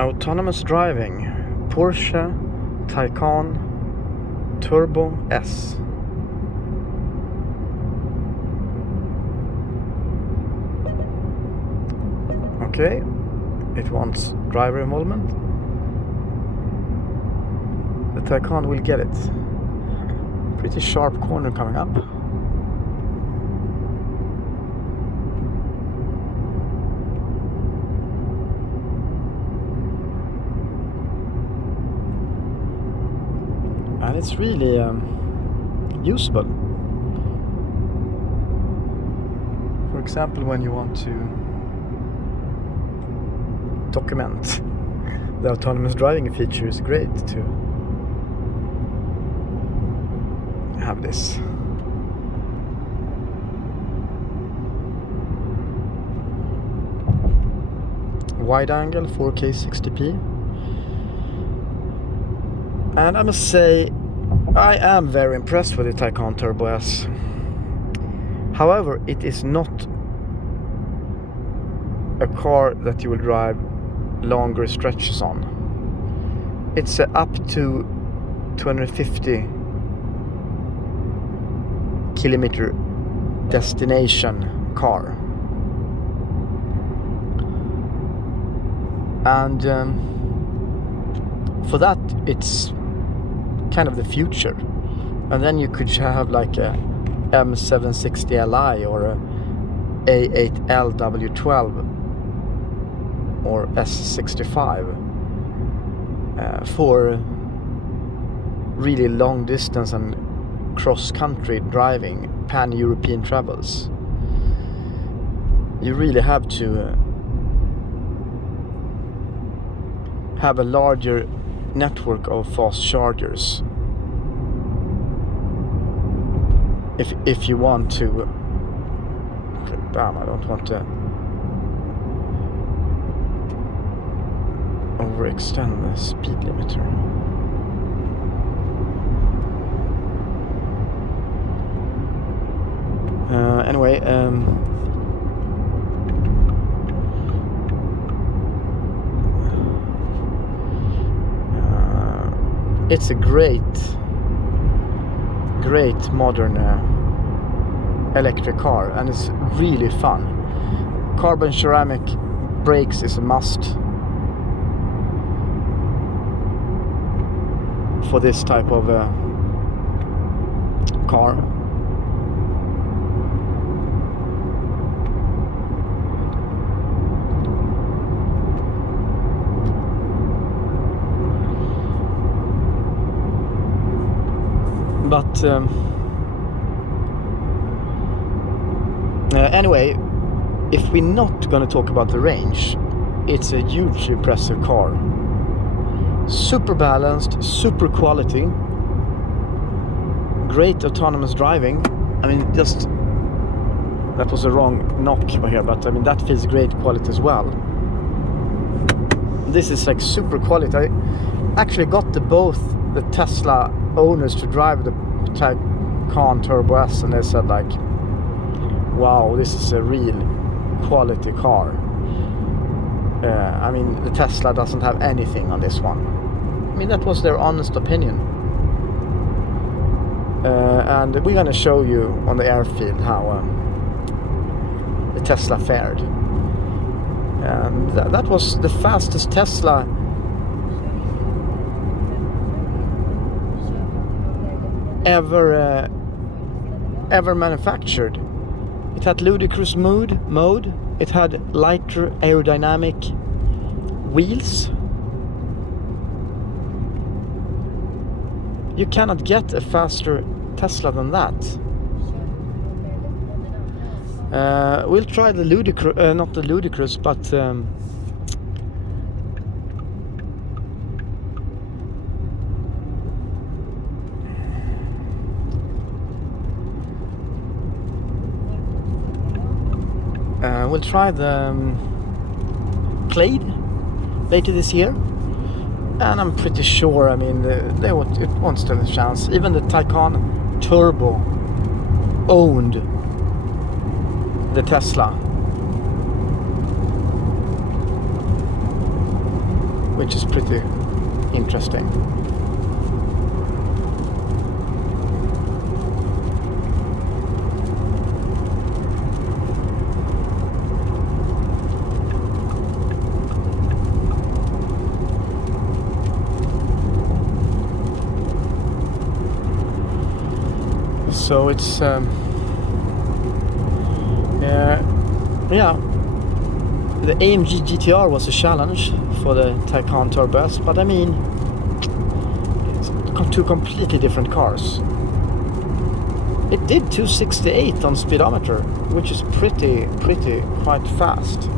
Autonomous driving, Porsche Taycan Turbo S. Okay, it wants driver involvement. The Taycan will get it. Pretty sharp corner coming up. And it's really usable. For example, when you want to document, the autonomous driving feature is great to have this. Wide angle 4K 60p. And I must say, I am very impressed with the Taycan Turbo S. However, it is not a car that you will drive longer stretches on. It's a up to 250 kilometer destination car. And for that, it's kind of the future. And then you could have like a M760Li or a A8LW12 or S65 for really long distance and cross-country driving, pan-European travels. You really have to have a larger network of fast chargers if you want to. Damn, I don't want to overextend the speed limiter. Anyway, it's a great modern electric car, and it's really fun. Carbon ceramic brakes is a must for this type of car. But anyway, if we're not going to talk about the range, it's a hugely impressive car. Super balanced, super quality, great autonomous driving. I mean, just that was a wrong knock over here, but I mean that feels great quality as well. This is like super quality. I actually got both the Tesla owners to drive the Taycan Turbo S, and they said like, wow, this is a real quality car. I mean, the Tesla doesn't have anything on this one. I mean, that was their honest opinion. And we're gonna show you on the airfield how the Tesla fared. And that was the fastest Tesla ever manufactured. It had ludicrous mode. It had lighter aerodynamic wheels. You cannot get a faster Tesla than that. We'll try the ludicrous, not the ludicrous, but we'll try the Clade later this year, and I'm pretty sure, I mean, it won't stand a chance. Even the Taycan Turbo owned the Tesla, which is pretty interesting. So it's yeah, the AMG GTR was a challenge for the Taycan Turbo S, but I mean, it's two completely different cars. It did 268 on speedometer, which is pretty quite fast.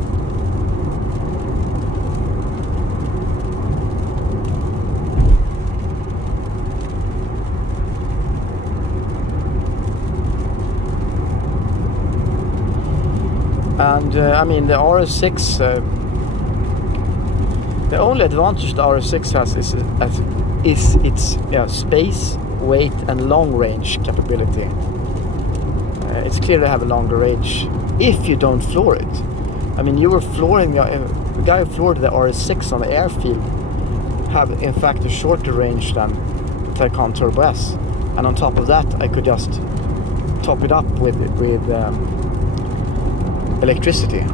And I mean, the RS6, the only advantage the RS6 has is its space, weight and long range capability. It's clear to have a longer range if you don't floor it. I mean, you were flooring the guy who floored the RS6 on the airfield have in fact a shorter range than Taycan Turbo S, and on top of that I could just top it up with electricity.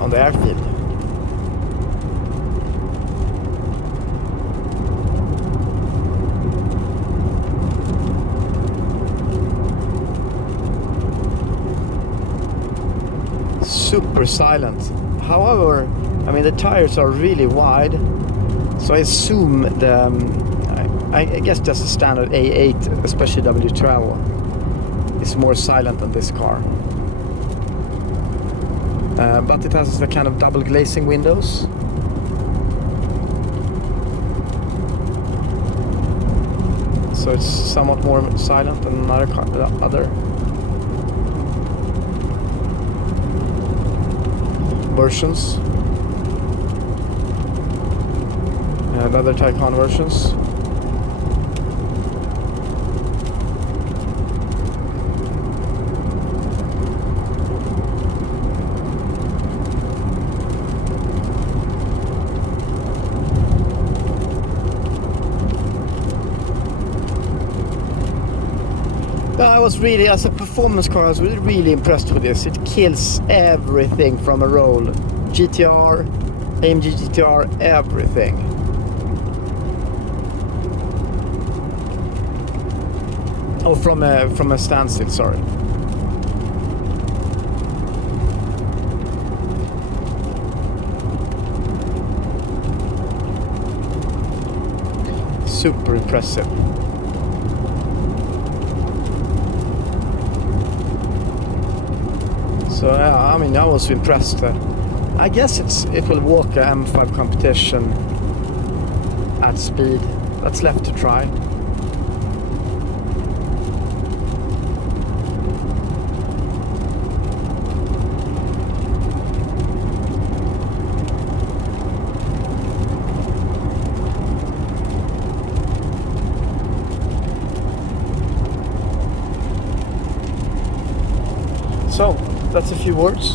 On the airfield. Super silent. However, I mean, the tires are really wide, so I assume I guess just a standard A8, especially W12, is more silent than this car. But it has the kind of double glazing windows. So it's somewhat more silent than other versions. Other Taycan versions. I was really, as a performance car, I was really impressed with this. It kills everything from a roll. GTR, AMG GTR, everything. Oh, from a standstill, sorry. Super impressive. So yeah, I mean, I was impressed. I guess it will walk a M5 competition at speed. That's left to try. So that's a few words.